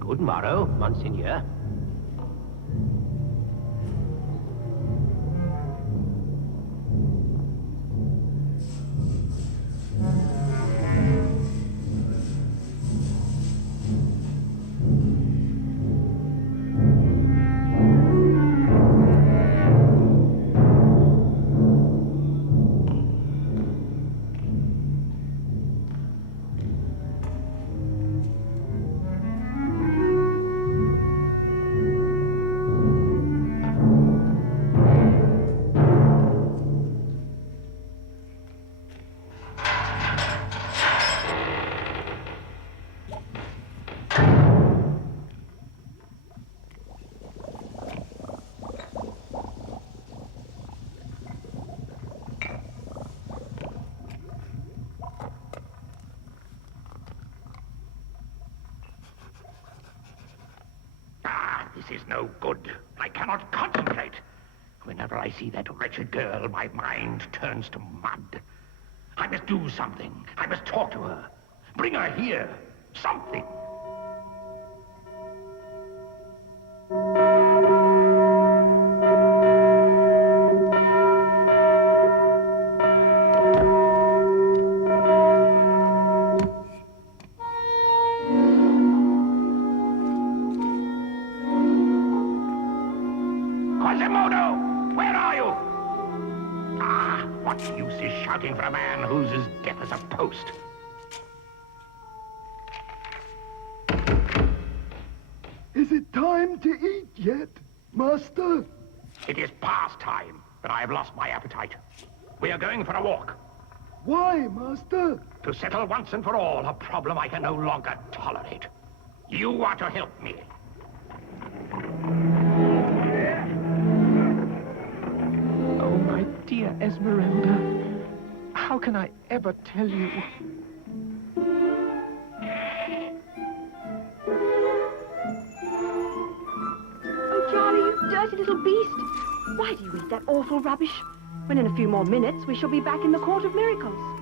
Good morrow, Monseigneur. This is no good. I cannot concentrate. Whenever I see that wretched girl, my mind turns to mud. I must do something. I must talk to her. Bring her here. Something. What use is shouting for a man who's as deaf as a post? Is it time to eat yet, Master? It is past time, but I have lost my appetite. We are going for a walk. Why, Master? To settle once and for all a problem I can no longer tolerate. You are to help me. Dear Esmeralda, how can I ever tell you? Oh, Charlie, you dirty little beast. Why do you eat that awful rubbish? When in a few more minutes we shall be back in the Court of Miracles.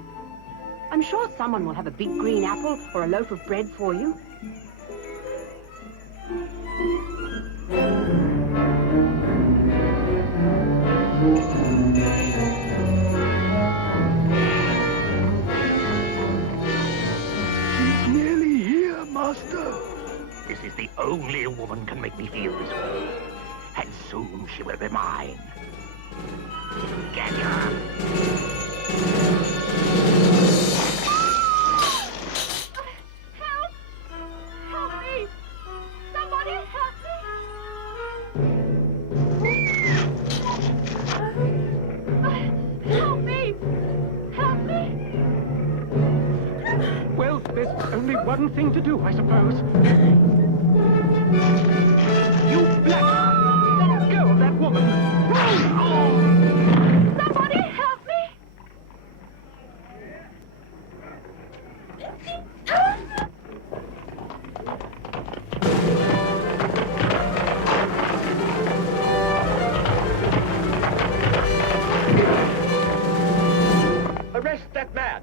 I'm sure someone will have a big green apple or a loaf of bread for you. She's nearly here, Master. This is the only woman can make me feel this way. And soon she will be mine. Get her! Help! Help me! Somebody help me! Help me! Help me! Well, there's only one thing to do, I suppose. You black! Let go of that woman! Somebody help me! Arrest that man.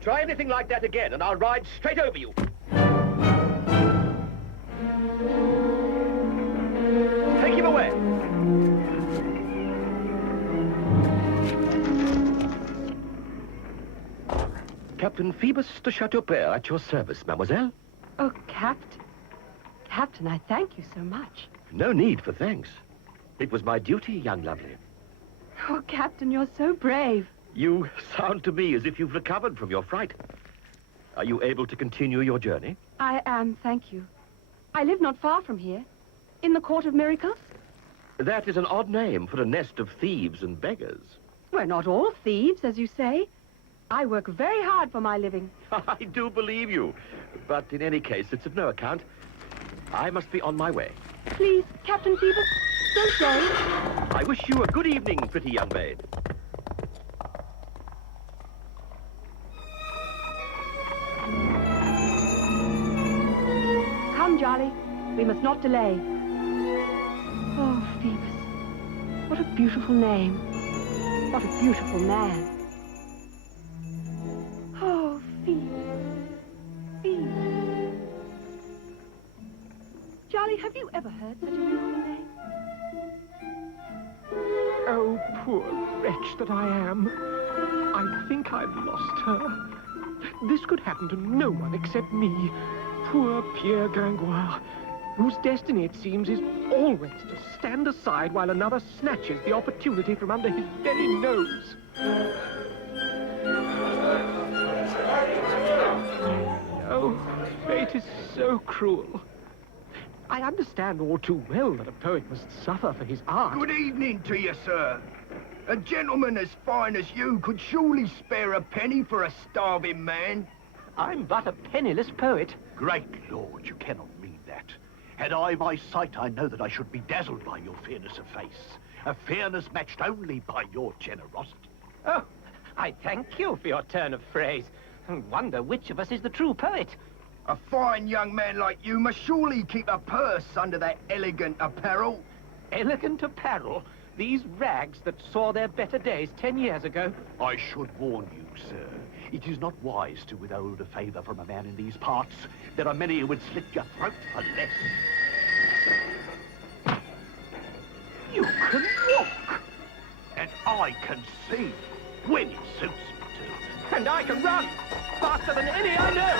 Try anything like that again, and I'll ride straight over you. Take him away. Captain Phoebus de Chateaupert at your service, mademoiselle. Oh, Captain. Captain, I thank you so much. No need for thanks. It was my duty, young lovely. Oh, Captain, you're so brave. You sound to me as if you've recovered from your fright. Are you able to continue your journey? I am, thank you. I live not far from here, in the Court of Miracles. That is an odd name for a nest of thieves and beggars. We're not all thieves, as you say. I work very hard for my living. I do believe you. But in any case, it's of no account. I must be on my way. Please, Captain Phoebus, don't go. I wish you a good evening, pretty young maid. Come, Charlie. We must not delay. Oh, Phoebus. What a beautiful name. What a beautiful man. Oh, Phoebus. Phoebus. Charlie, have you ever heard such a beautiful name? Oh, poor wretch that I am. I think I've lost her. This could happen to no one except me. Poor Pierre Gringoire, whose destiny, it seems, is always to stand aside while another snatches the opportunity from under his very nose. Oh, fate is so cruel. I understand all too well that a poet must suffer for his art. Good evening to you, sir. A gentleman as fine as you could surely spare a penny for a starving man. I'm but a penniless poet. Great Lord, you cannot mean that. Had I my sight, I know that I should be dazzled by your fairness of face. A fairness matched only by your generosity. Oh, I thank you for your turn of phrase. I wonder which of us is the true poet. A fine young man like you must surely keep a purse under that elegant apparel. Elegant apparel? These rags that saw their better days 10 years ago. I should warn you, sir. It is not wise to withhold a favor from a man in these parts. There are many who would slit your throat for less. You can walk. And I can see when it suits me to. And I can run faster than any I know.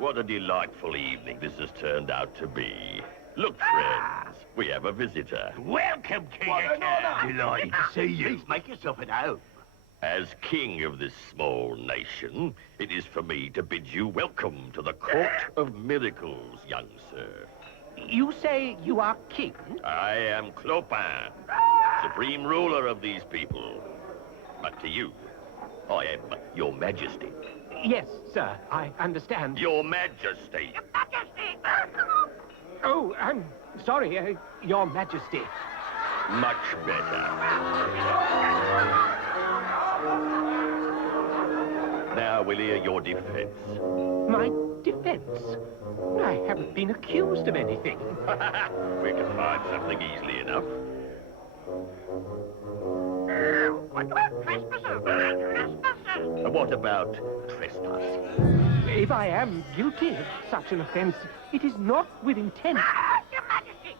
What a delightful evening this has turned out to be. Look, friends, we have a visitor. Welcome, King. What an honor. Delighted to see you. Please make yourself at home. As king of this small nation, it is for me to bid you welcome to the Court of Miracles, young sir. You say you are king? I am Clopin, supreme ruler of these people. But to you, I am your majesty. Yes, sir, I understand. Your majesty. Oh, I'm sorry, Your Majesty. Much better. Now we'll hear your defense. My defense? I haven't been accused of anything. We can find something easily enough. What about trespass? If I am guilty of such an offense, it is not with intent. Your Majesty!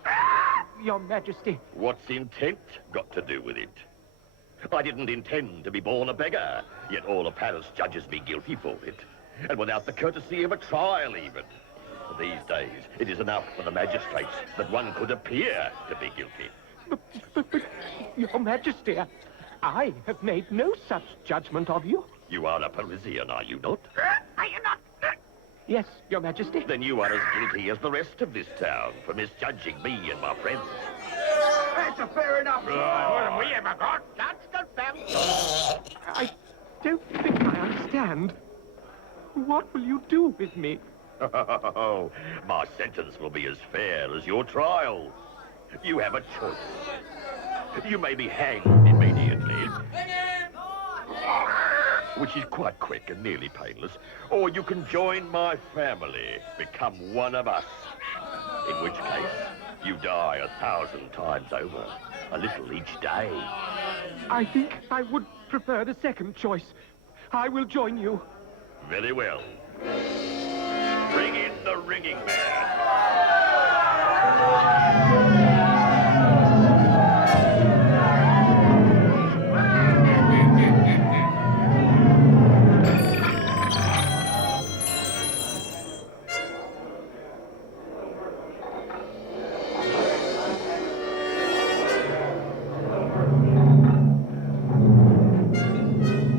Your Majesty. What's intent got to do with it? I didn't intend to be born a beggar, yet all of Paris judges me guilty for it. And without the courtesy of a trial, even. These days, it is enough for the magistrates that one could appear to be guilty. But, Your Majesty, I have made no such judgment of you. You are a Parisian, are you not? Are you not? Yes, Your Majesty. Then you are as guilty as the rest of this town for misjudging me and my friends. That's a fair enough trial. What have we ever got? That's confirmed. I don't think I understand. What will you do with me? Oh, my sentence will be as fair as your trial. You have a choice. You may be hanged immediately, which is quite quick and nearly painless, or you can join my family, become one of us, in which case you die 1,000 times over, a little each day. I think I would prefer the second choice. I will join you. Very well. Bring in the ringing man.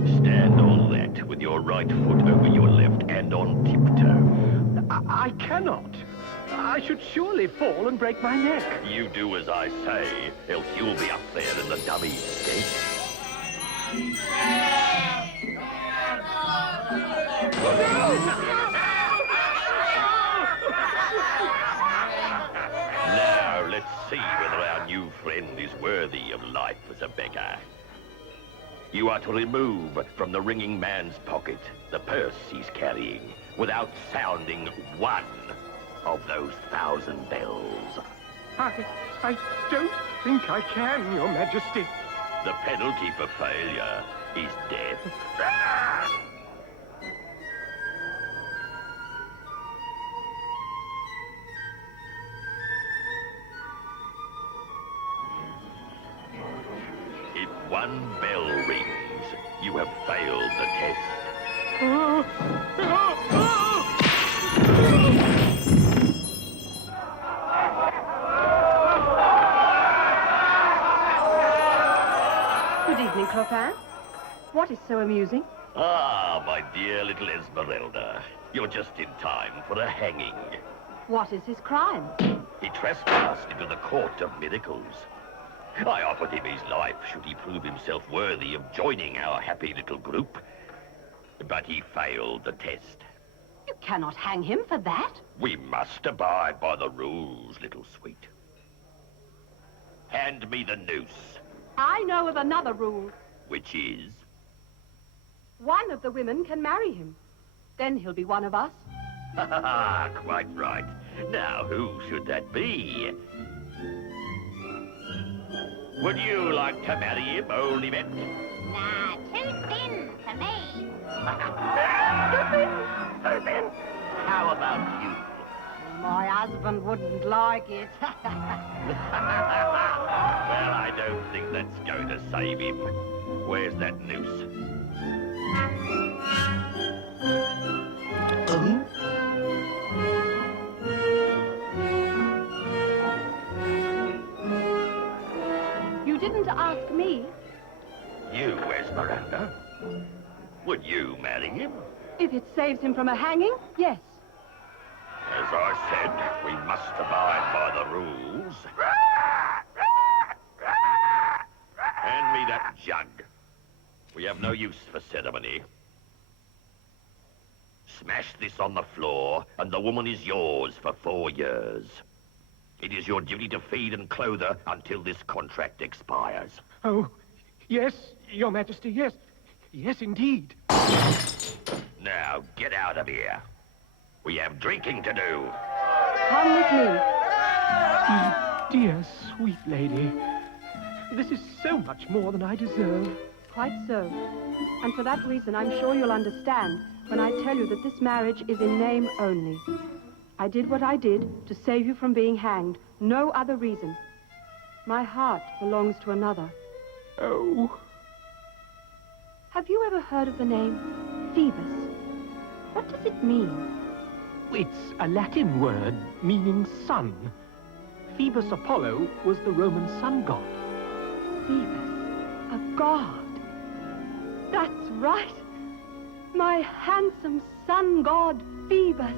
Stand on that with your right foot over your left and on tiptoe. I cannot. I should surely fall and break my neck. You do as I say, else you'll be up there in the dummy instead. Now, let's see whether our new friend is worthy of life as a beggar. You are to remove from the ringing man's pocket the purse he's carrying without sounding one of those 1,000 bells. I don't think I can, Your Majesty. The penalty for failure is death. If one bell rings, you have failed the test. Good evening, Clopin. What is so amusing? Ah, my dear little Esmeralda. You're just in time for a hanging. What is his crime? He trespassed into the court of miracles. I offered him his life should he prove himself worthy of joining our happy little group. But he failed the test. You cannot hang him for that. We must abide by the rules, little sweet. Hand me the noose, I know of another rule. which is... One of the women can marry him. Then he'll be one of us. Quite right. Now, who should that be? Would you like to marry him, old Yvette? Nah, too thin for me. So then, how about you? My husband wouldn't like it. Well, I don't think that's going to save him. Where's that noose? You didn't ask me. You, Esmeralda? Would you marry him? If it saves him from a hanging, yes. As I said, we must abide by the rules. Hand me that jug. We have no use for ceremony. Smash this on the floor, and the woman is yours for 4 years. It is your duty to feed and clothe her until this contract expires. Oh, yes, Your Majesty, yes. Yes, indeed. Now, get out of here. We have drinking to do. Come with me. Dear, sweet lady. This is so much more than I deserve. Quite so. And for that reason, I'm sure you'll understand when I tell you that this marriage is in name only. I did what I did to save you from being hanged. No other reason. My heart belongs to another. Oh. Have you ever heard of the name Phoebus? What does it mean? It's a Latin word meaning sun. Phoebus Apollo was the Roman sun god. Phoebus, a god. That's right. My handsome sun god, Phoebus.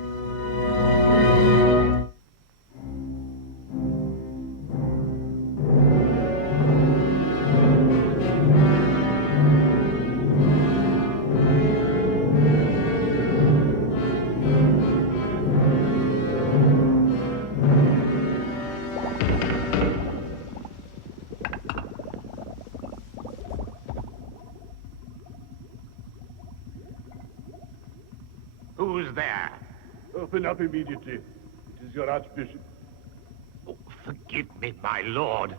Who's there? Open up immediately. It is your Archbishop. Oh, forgive me, my lord.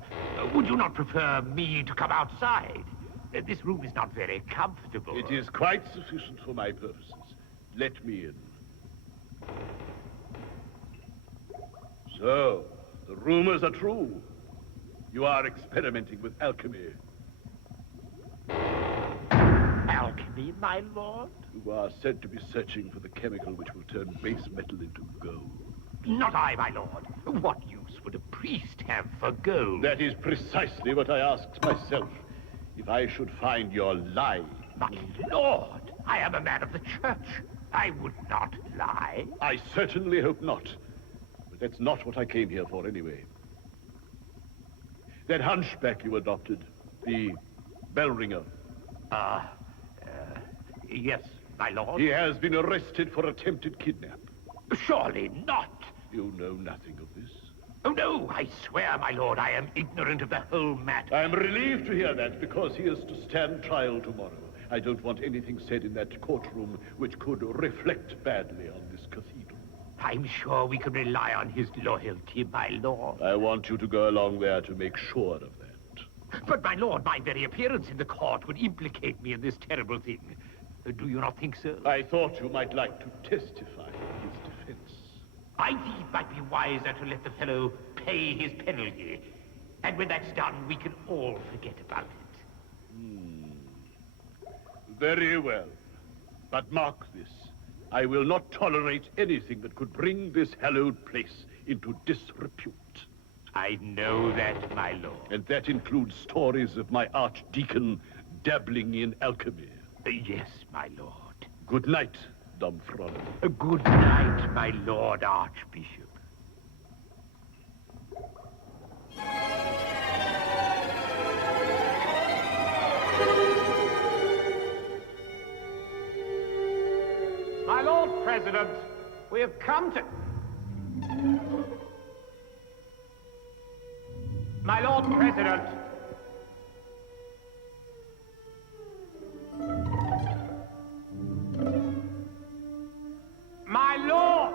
Would you not prefer me to come outside? This room is not very comfortable. It is quite sufficient for my purposes. Let me in. So, the rumors are true. You are experimenting with alchemy. Alchemy, my lord? You are said to be searching for the chemical which will turn base metal into gold. Not I, my lord. What use would a priest have for gold? That is precisely what I asked myself. If I should find your lie. My lord, I am a man of the church. I would not lie. I certainly hope not. But that's not what I came here for anyway. That hunchback you adopted, the bell ringer. Yes, my lord. He has been arrested for attempted kidnap. Surely not. You know nothing of this. Oh, no, I swear, my lord, I am ignorant of the whole matter. I am relieved to hear that, because he is to stand trial tomorrow. I don't want anything said in that courtroom which could reflect badly on this cathedral. I'm sure we can rely on his loyalty, my lord. I want you to go along there to make sure of that. But, my lord, my very appearance in the court would implicate me in this terrible thing. Do you not think so? I thought you might like to testify in his defense. I think it might be wiser to let the fellow pay his penalty. And when that's done, we can all forget about it. Very well. But mark this. I will not tolerate anything that could bring this hallowed place into disrepute. I know that, my lord. And that includes stories of my archdeacon dabbling in alchemy. Yes, my lord. Good night, Dumfron. Good night, my lord Archbishop. My Lord President, we have come to... My Lord President. My Lord!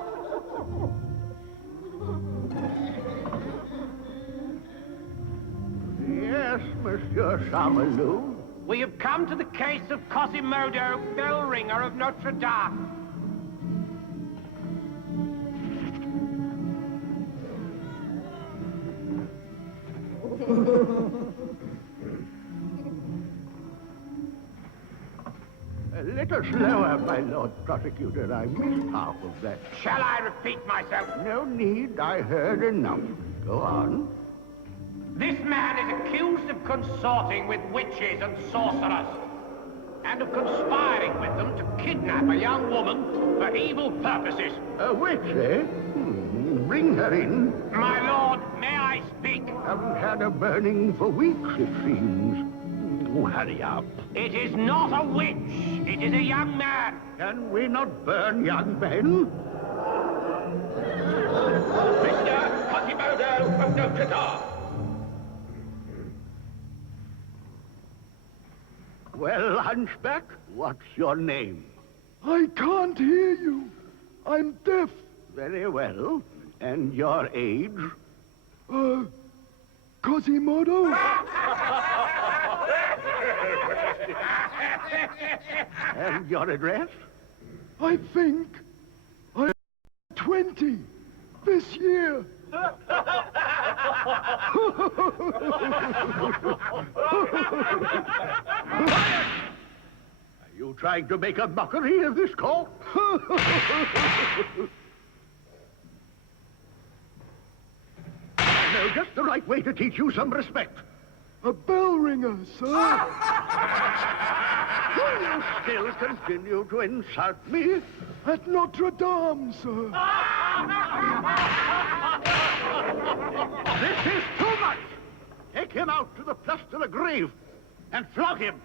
Yes, Monsieur Samalou. We have come to the case of Quasimodo, bell ringer of Notre Dame. A little slower, my Lord Prosecutor. I missed half of that. Shall I repeat myself? No need. I heard enough. Go on. This man is accused of consorting with witches and sorcerers, and of conspiring with them to kidnap a young woman for evil purposes. A witch, eh? Bring her in. My lord, may I speak? Haven't had a burning for weeks, it seems. Hurry up. It is not a witch. It is a young man. Can we not burn young men? Mr. Quasimodo! hero of Notre Dame. Well, Hunchback, what's your name? I can't hear you. I'm deaf. Very well. And your age? Quasimodo? And your address? I think I'm 20 this year. Are you trying to make a mockery of this call? I know just the right way to teach you some respect. A bell ringer, sir. Will you still continue to insult me? At Notre Dame, sir. This is too much! Take him out to the Place de la Grève and flog him.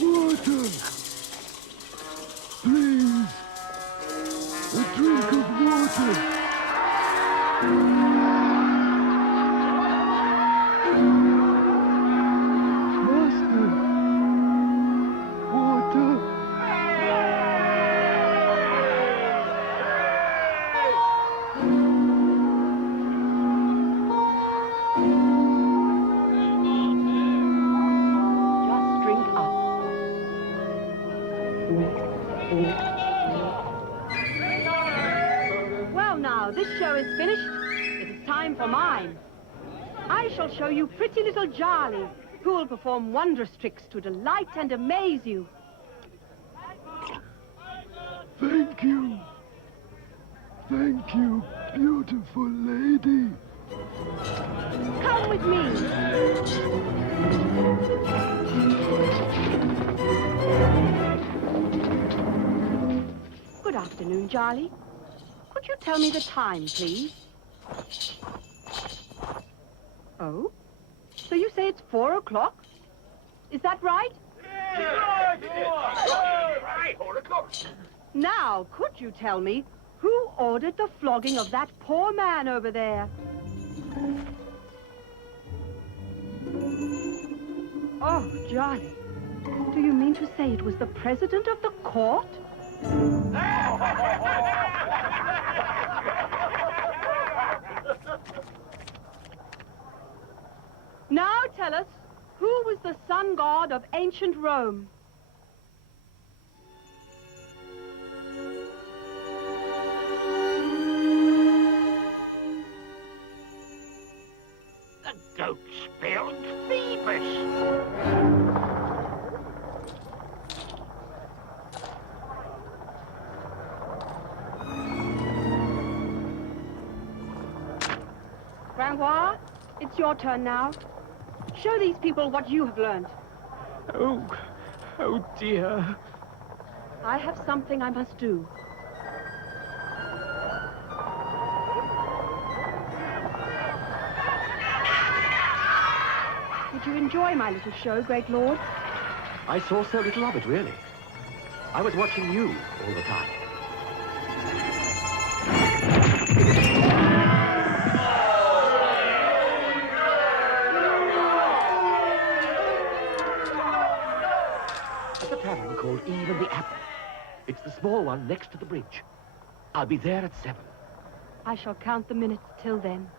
Water. Please. A drink of water. Master. Water. Just drink up. Well now, this show is finished. It is time for mine. I shall show you pretty little Charlie, who will perform wondrous tricks to delight and amaze you. Thank you. Thank you, beautiful lady. Come with me. Good afternoon, Charlie. Could you tell me the time, please? Oh? So you say it's 4 o'clock? Is that right? Right, 4 o'clock. Now, could you tell me who ordered the flogging of that poor man over there? Oh, Charlie, do you mean to say it was the president of the court? Now tell us, who was the sun god of ancient Rome? The goat spelled Phoebus. Grangoire, it's your turn now. Show these people what you have learned. Oh dear. I have something I must do. Did you enjoy my little show, great lord? I saw so little of it, really. I was watching you all the time. There's a tavern called Eve and the Apple. It's the small one next to the bridge. I'll be there at 7. I shall count the minutes till then.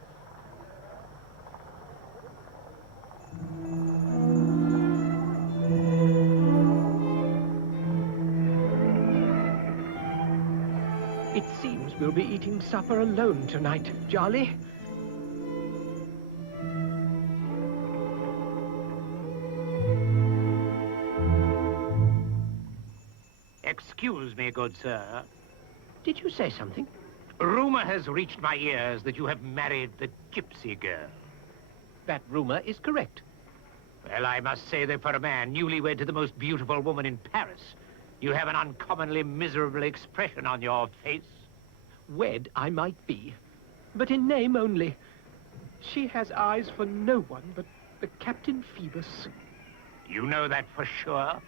It seems we'll be eating supper alone tonight, Charlie. Excuse me, good sir. Did you say something? Rumor has reached my ears that you have married the gypsy girl. That rumor is correct. Well, I must say that for a man newlywed to the most beautiful woman in Paris, you have an uncommonly miserable expression on your face. Wed I might be, but in name only. She has eyes for no one but the Captain Phoebus. You know that for sure?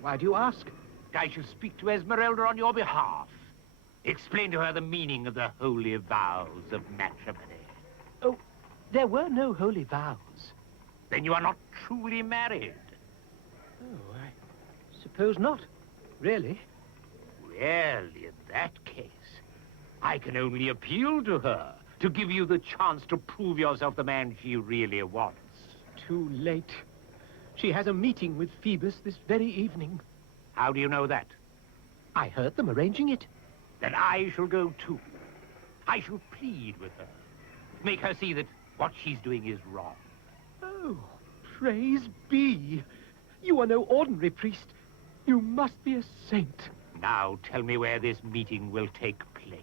Why do you ask? I shall speak to Esmeralda on your behalf. Explain to her the meaning of the holy vows of matrimony. Oh, there were no holy vows. Then you are not truly married. Oh, I suppose not. Really? Well, in that case, I can only appeal to her to give you the chance to prove yourself the man she really wants. Too late. She has a meeting with Phoebus this very evening. How do you know that? I heard them arranging it. Then I shall go too. I shall plead with her. Make her see that what she's doing is wrong. Oh, praise be. You are no ordinary priest. You must be a saint. Now tell me where this meeting will take place.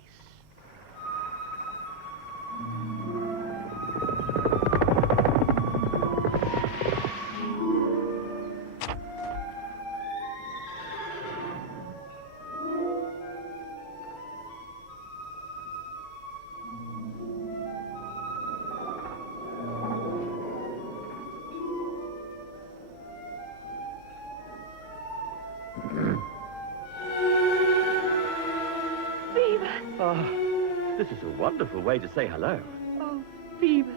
This is a wonderful way to say hello. Oh, Phoebus,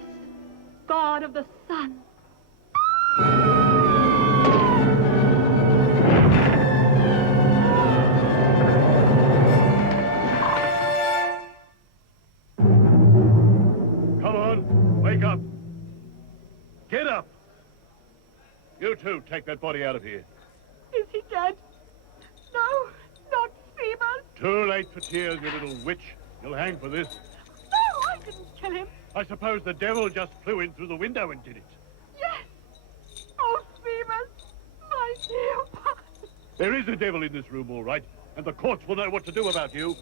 god of the sun. Come on, wake up. Get up. You two, take that body out of here. Is he dead? No, not Phoebus. Too late for tears, you little witch. You'll hang for this. No, I didn't kill him. I suppose the devil just flew in through the window and did it. Yes. Oh, Phoebus, my dear one. There is a devil in this room, all right, and the courts will know what to do about you.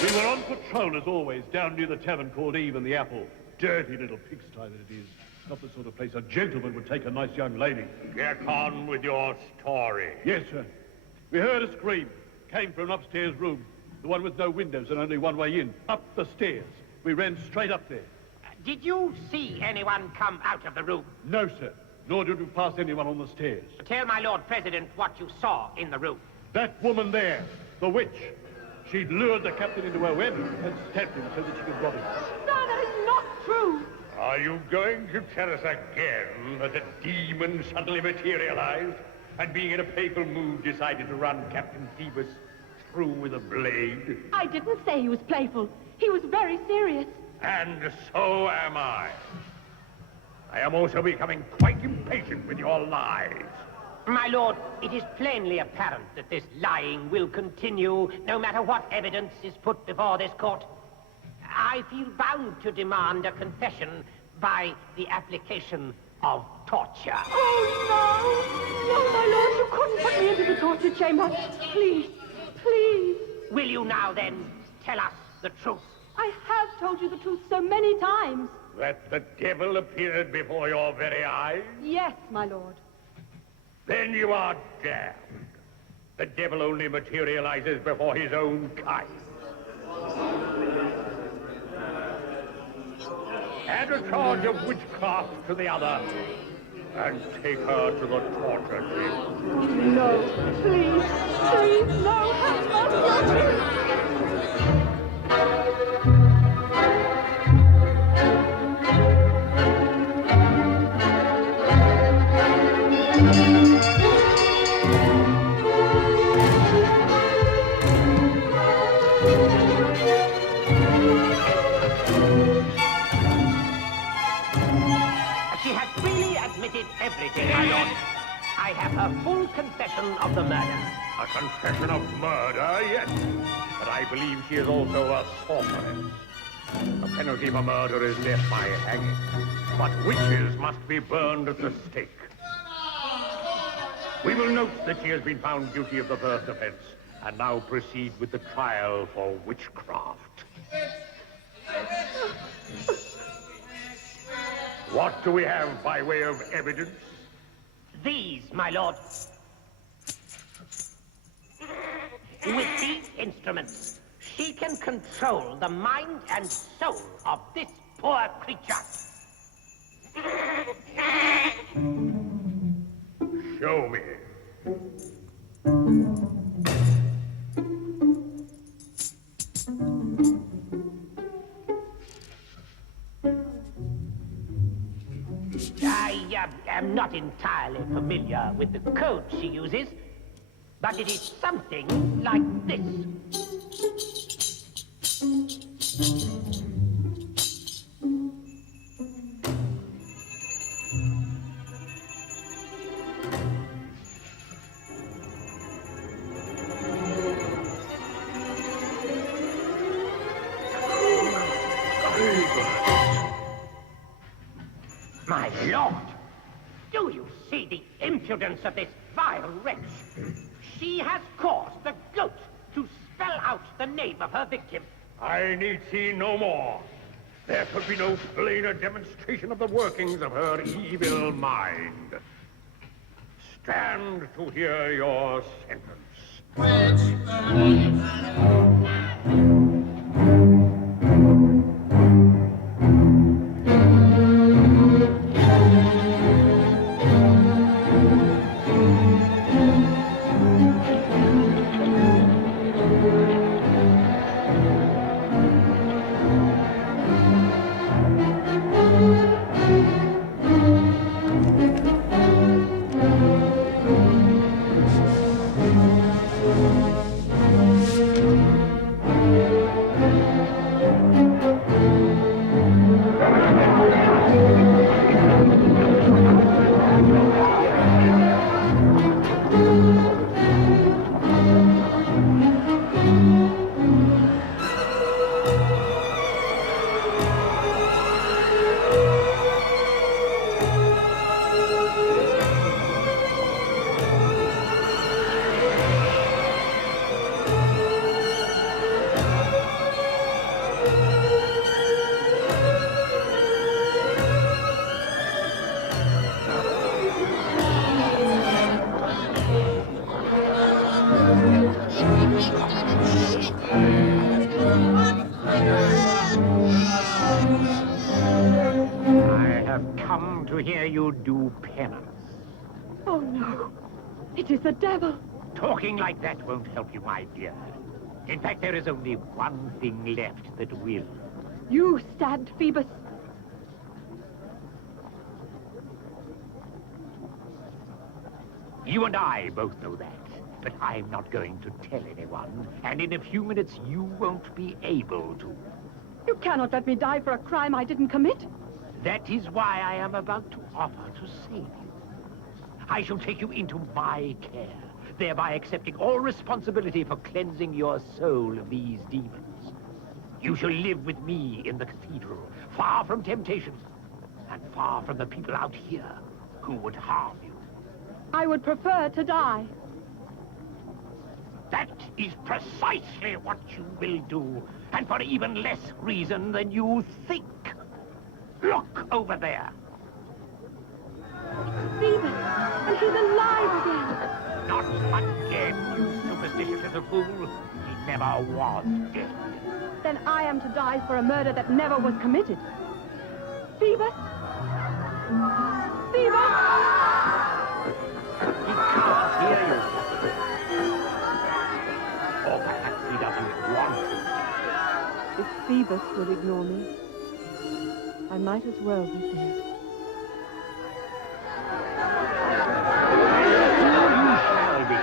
We were on patrol, as always, down near the tavern called Eve and the Apple. Dirty little pigsty that it is. Not the sort of place a gentleman would take a nice young lady. Get on with your story. Yes, sir. We heard a scream. Came from an upstairs room. The one with no windows and only one way in. Up the stairs. We ran straight up there. Did you see anyone come out of the room? No, sir. Nor did we pass anyone on the stairs. Tell my Lord President what you saw in the room. That woman there, the witch, she'd lured the captain into her web and stabbed him so that she could rob him. Sir, that is not true. Are you going to tell us again that a demon suddenly materialized and being in a playful mood decided to run Captain Phoebus through with a blade? I didn't say he was playful. He was very serious. And so am I. I am also becoming quite impatient with your lies. My lord, it is plainly apparent that this lying will continue no matter what evidence is put before this court. I feel bound to demand a confession by the application of torture. Oh, no! No, my lord, you couldn't put me into the torture chamber. Please, please. Will you now, then, tell us the truth? I have told you the truth so many times. That the devil appeared before your very eyes? Yes, my lord. Then you are damned. The devil only materializes before his own kind. Add a charge of witchcraft to the other, and take her to the torture chamber. No, please, please, no, have mercy on me. Everything, my lord. I have her full confession of the murder. A confession of murder, yes. But I believe she is also a sorceress. The penalty for murder is death by hanging. But witches must be burned at the stake. We will note that she has been found guilty of the first offense, and now proceed with the trial for witchcraft. What do we have by way of evidence? These, my lord. With these instruments, she can control the mind and soul of this poor creature. Show me. I am not entirely familiar with the code she uses, but it is something like this. My lord, do you see the impudence of this vile wretch? She has caused the goat to spell out the name of her victim. I need see no more. There could be no plainer demonstration of the workings of her evil mind. Stand to hear your sentence. I have come to hear you do penance. Oh, no. It is the devil. Talking like that won't help you, my dear. In fact, there is only one thing left that will. You stabbed Phoebus. You and I both know that, but I'm not going to tell anyone, and in a few minutes you won't be able to. You cannot let me die for a crime I didn't commit. That is why I am about to offer to save you. I shall take you into my care, thereby accepting all responsibility for cleansing your soul of these demons. You shall live with me in the cathedral, far from temptation, and far from the people out here who would harm you. I would prefer to die. That is precisely what you will do, and for even less reason than you think. Look over there. Phoebus, and he's alive again. Not again, you superstitious little fool. He never was dead. Then I am to die for a murder that never was committed. Phoebus? Phoebus? He can't hear you. Or perhaps he doesn't want to. If Phoebus will ignore me, I might as well be dead. You shall be.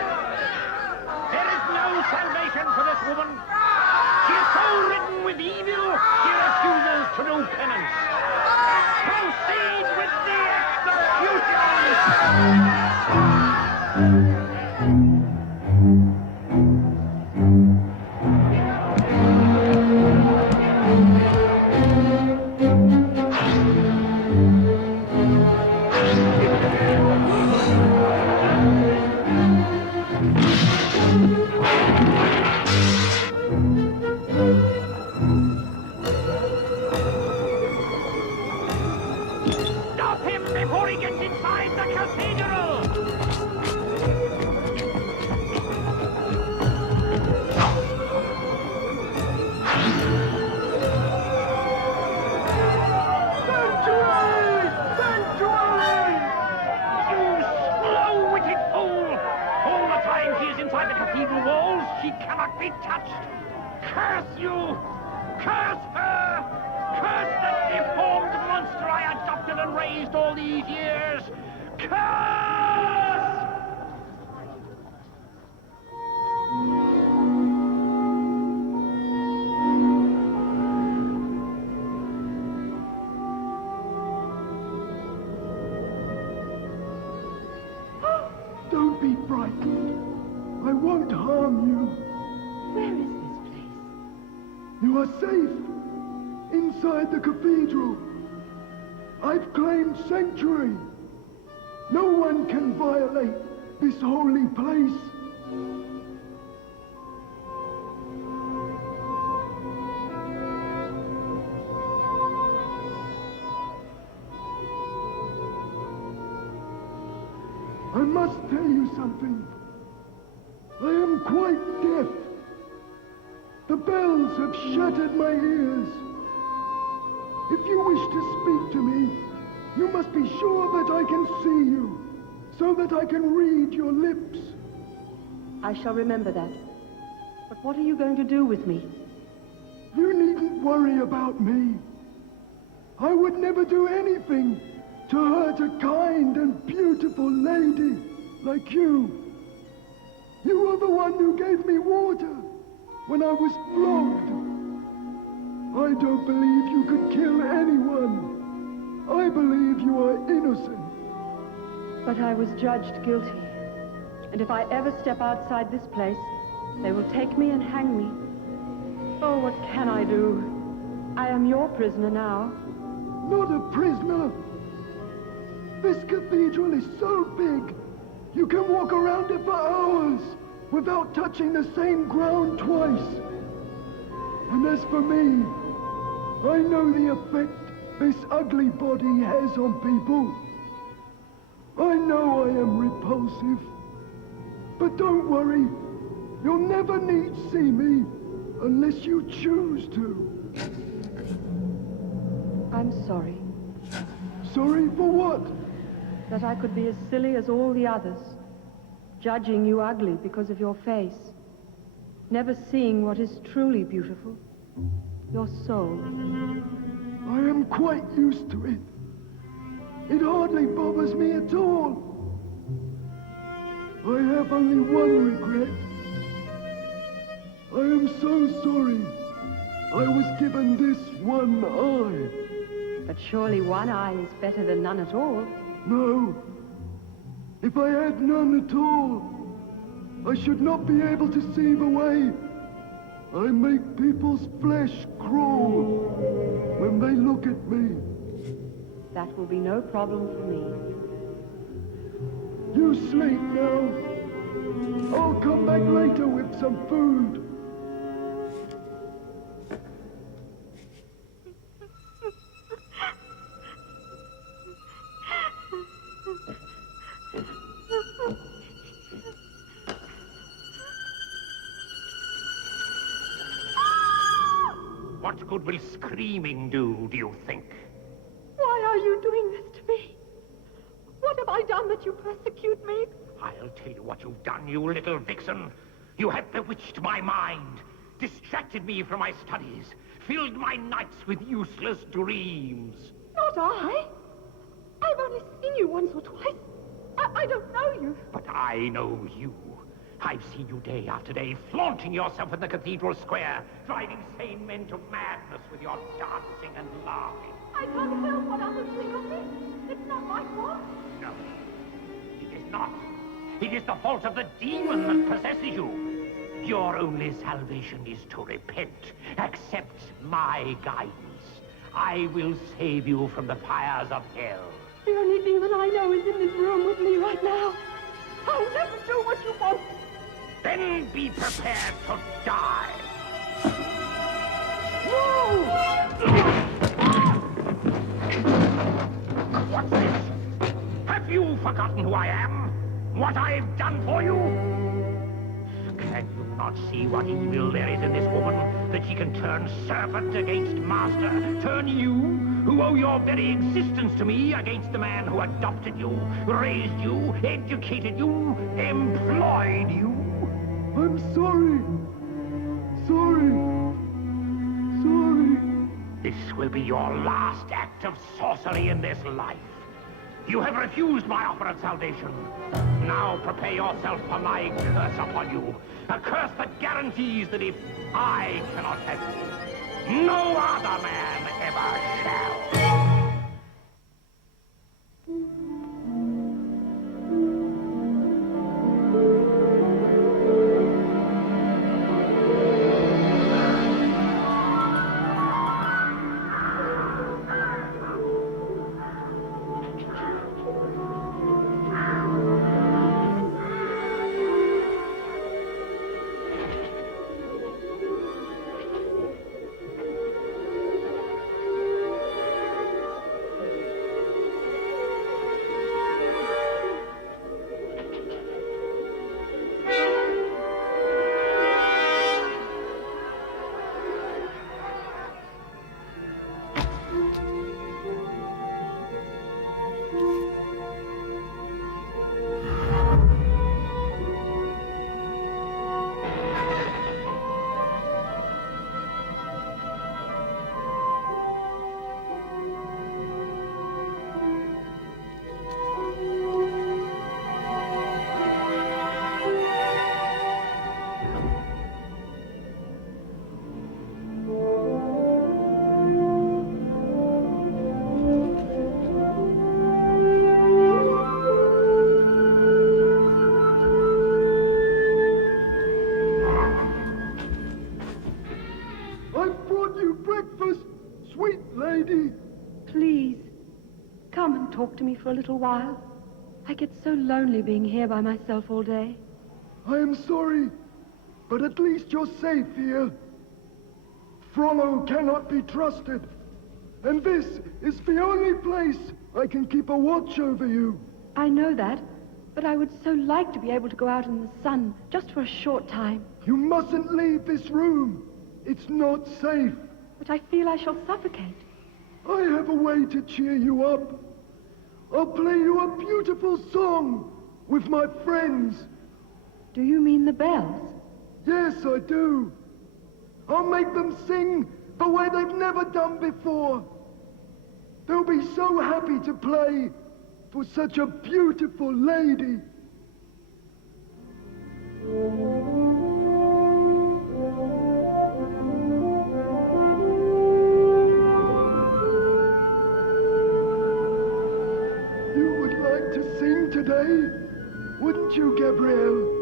There is no salvation for this woman. She is so ridden with evil, she refuses to do penance. Proceed with the execution! cathedral walls. She cannot be touched. Curse you! Curse her! Curse the deformed monster I adopted and raised all these years! Curse! Don't be frightened. I won't harm you. Where is this place? You are safe inside the cathedral. I've claimed sanctuary. No one can violate this holy place. I must tell you something. I am quite deaf. The bells have shattered my ears. If you wish to speak to me, you must be sure that I can see you, so that I can read your lips. I shall remember that. But what are you going to do with me? You needn't worry about me. I would never do anything to hurt a kind and beautiful lady like you. You were the one who gave me water when I was flogged. I don't believe you could kill anyone. I believe you are innocent. But I was judged guilty. And if I ever step outside this place, they will take me and hang me. Oh, what can I do? I am your prisoner now. Not a prisoner. This cathedral is so big, you can walk around it for hours without touching the same ground twice. And as for me, I know the effect this ugly body has on people. I know I am repulsive. But don't worry, you'll never need see me unless you choose to. I'm sorry. Sorry for what? That I could be as silly as all the others, judging you ugly because of your face, never seeing what is truly beautiful, your soul. I am quite used to it. It hardly bothers me at all. I have only one regret. I am so sorry I was given this one eye. But surely one eye is better than none at all. No. If I had none at all, I should not be able to see the way. I make people's flesh crawl when they look at me. That will be no problem for me. You sleep now. I'll come back later with some food. What good will screaming do you think? Why are you doing this to me? What have I done that you persecute me? I'll tell you what you've done, you little vixen. You have bewitched my mind, distracted me from my studies, filled my nights with useless dreams. Not I. I've only seen you once or twice. I don't know you. But I know you. I've seen you day after day, flaunting yourself in the cathedral square, driving sane men to madness with your dancing and laughing. I can't help what others think of me. It's not my fault. No, it is not. It is the fault of the demon that possesses you. Your only salvation is to repent. Accept my guidance. I will save you from the fires of hell. The only demon I know is in this room with me right now. I'll never do what you want. Then be prepared to die. What's this? Have you forgotten who I am? What I've done for you? Can you not see what evil there is in this woman? That she can turn servant against master? Turn you, who owe your very existence to me, against the man who adopted you, raised you, educated you, employed you? I'm sorry. Sorry. Sorry. This will be your last act of sorcery in this life. You have refused my offer of salvation. Now prepare yourself for my curse upon you. A curse that guarantees that if I cannot have you, no other man ever shall. I've brought you breakfast, sweet lady. Please, come and talk to me for a little while. I get so lonely being here by myself all day. I am sorry, but at least you're safe here. Frollo cannot be trusted, and this is the only place I can keep a watch over you. I know that, but I would so like to be able to go out in the sun just for a short time. You mustn't leave this room. It's not safe. But I feel I shall suffocate. I have a way to cheer you up. I'll play you a beautiful song with my friends. Do you mean the bells? Yes, I do. I'll make them sing the way they've never done before. They'll be so happy to play for such a beautiful lady. You would like to sing today, wouldn't you, Gabrielle?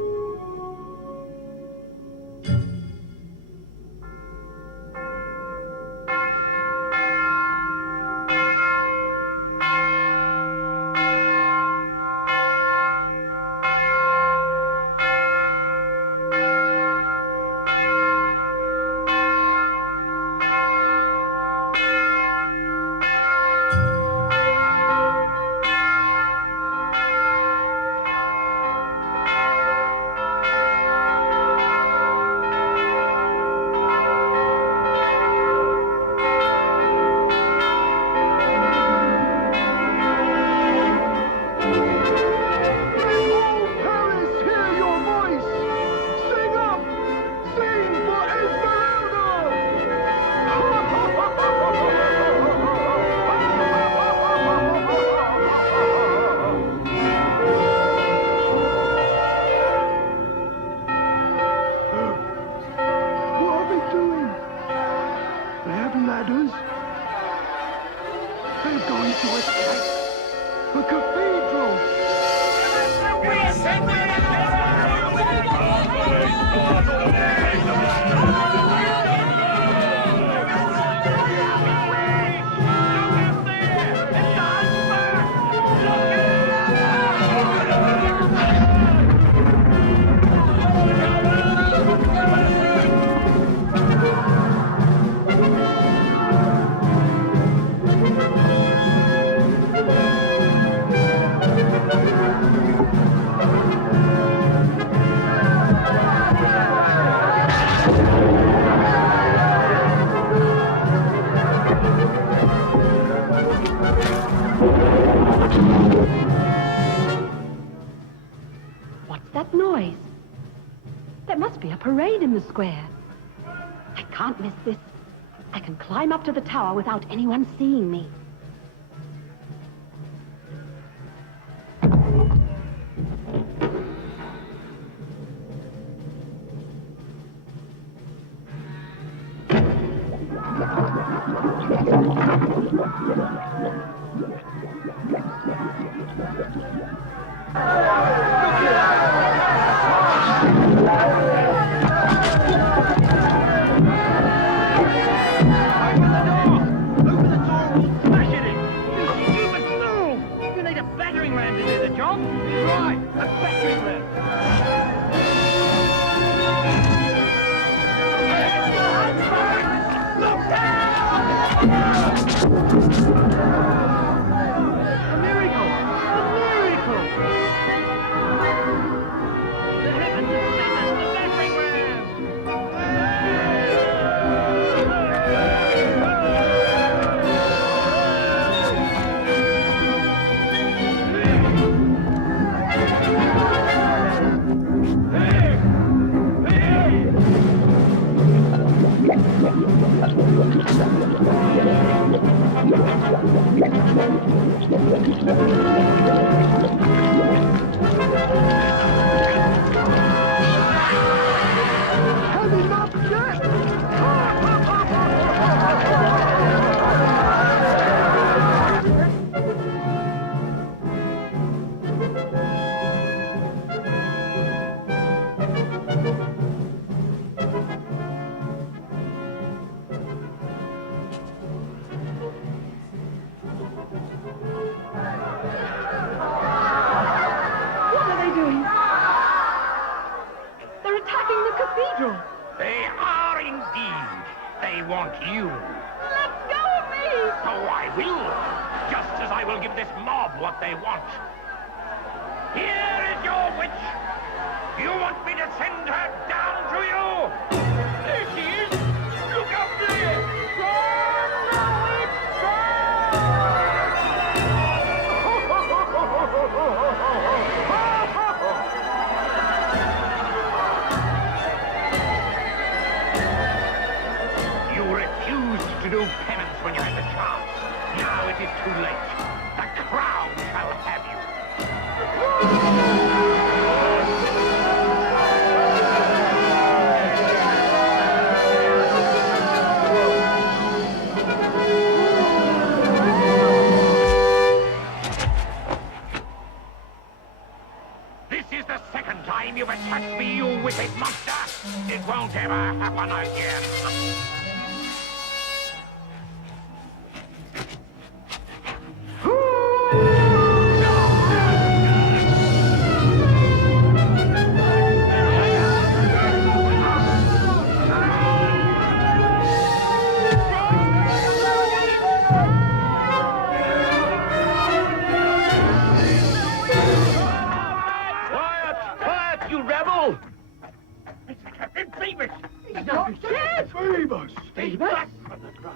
There must be a parade in the square. I can't miss this. I can climb up to the tower without anyone seeing me. They are indeed. They want you. Let go of me! Oh, I will. Just as I will give this mob what they want. Here is your witch. You want me to send her down to you? There she is. Look up there. You refused to do penance when you had the chance. Now it is too late. The crowd shall have you. This is the second time you've attacked me, you wicked monster. It won't ever happen again.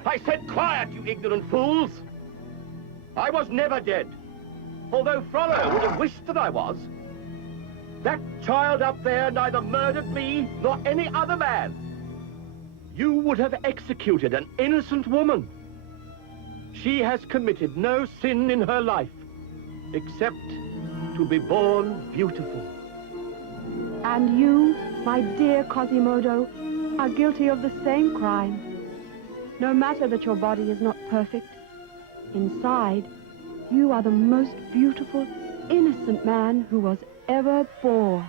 I said quiet, you ignorant fools! I was never dead, although Frollo would have wished that I was. That child up there neither murdered me nor any other man. You would have executed an innocent woman. She has committed no sin in her life, except to be born beautiful. And you, my dear Quasimodo, are guilty of the same crime. No matter that your body is not perfect, inside, you are the most beautiful, innocent man who was ever born.